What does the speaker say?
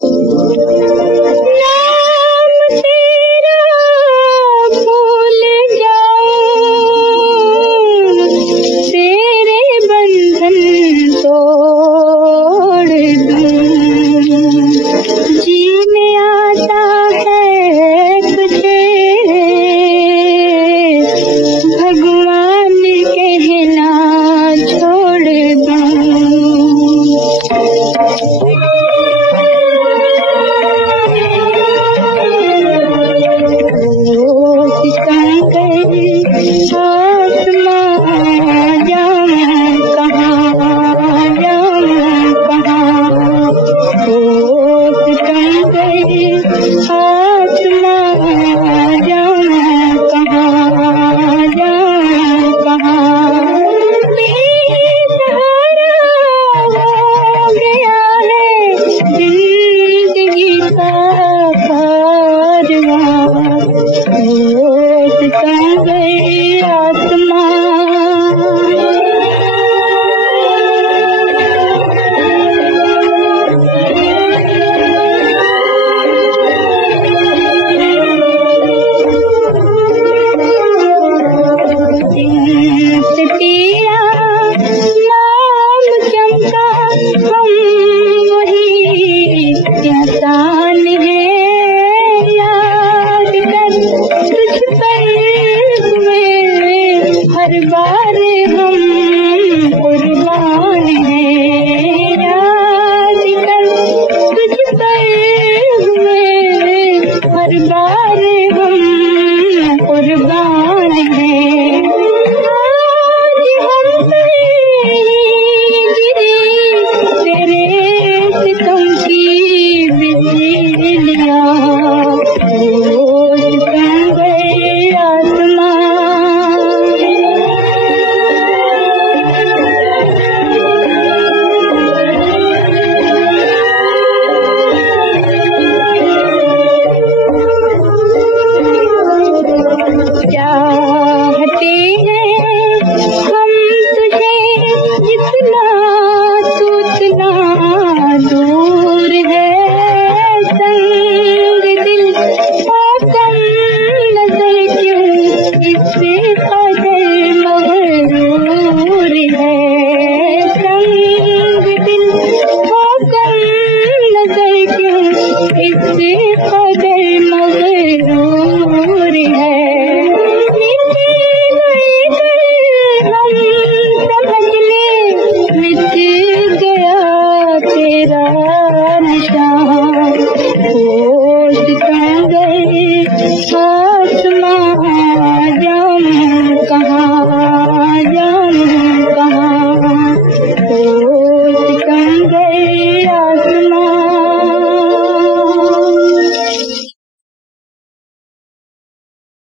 नाम तेरा भूल जाऊं, तेरे बंधन तोड़ दूं। जीने आता है तुझे भगवान कहना छोड़ दूं। हर बार हम कुर्बान हैं, याद कर तुझ पर हुए हर बार हम कुर्बान हैं। आज हम पे गिरी तेरे सितम की बिजलियां, रोज सुन गए आसमां। चाहते हैं हम तुझे जितना तू उतना दूर है, संग दिल कम नजर क्यों इससे कदर मगरूर है, संग दिल कम नजर क्यों इससे कदर मगरूर है। मिट गया तेरा निशान।